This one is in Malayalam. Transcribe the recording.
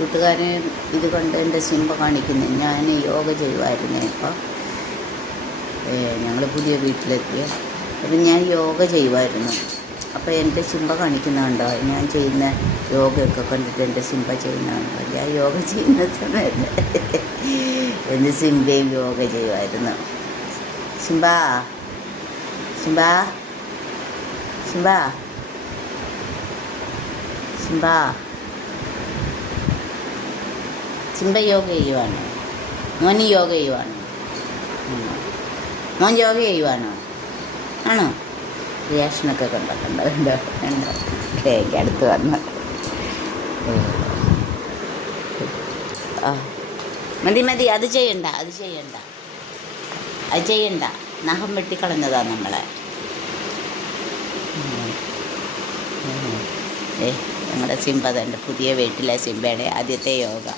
കൂട്ടുകാരൻ ഇത് കണ്ട് എൻ്റെ സിംബ കാണിക്കുന്നു. ഞാൻ യോഗ ചെയ്യുമായിരുന്നു. ഇപ്പോൾ ഞങ്ങൾ പുതിയ വീട്ടിലെത്തിയ അപ്പം ഞാൻ യോഗ ചെയ്യുമായിരുന്നു. അപ്പോൾ എൻ്റെ സിംബ കാണിക്കുന്നുണ്ടോ, ഞാൻ ചെയ്യുന്ന യോഗയൊക്കെ കണ്ടിട്ട് എൻ്റെ സിംബ ചെയ്യുന്നുണ്ടോ. ഞാൻ യോഗ ചെയ്യുന്ന സമയത്ത് എൻ്റെ സിംബയും യോഗ ചെയ്യുമായിരുന്നു. Simba Simba Simba Simba Simba യോഗ ചെയ്യുവാണോ? മോന് യോഗ ചെയ്യുവാണോ? മോൻ യോഗ ചെയ്യുവാണോ? ആണോ? റിയാക്ഷനൊക്കെ കണ്ടോ കണ്ടോ കണ്ടോ കണ്ടോ കേക്ക് അടുത്ത് വന്നു. ആ മതി മതി, അത് ചെയ്യണ്ട അത് ചെയ്യണ്ട അത് ചെയ്യണ്ട. നഖം വെട്ടിക്കളഞ്ഞതാണ് നമ്മളെ. ഞങ്ങളുടെ സിംബ, എൻ്റെ പുതിയ വീട്ടിലെ സിംബയുടെ ആദ്യത്തെ യോഗ.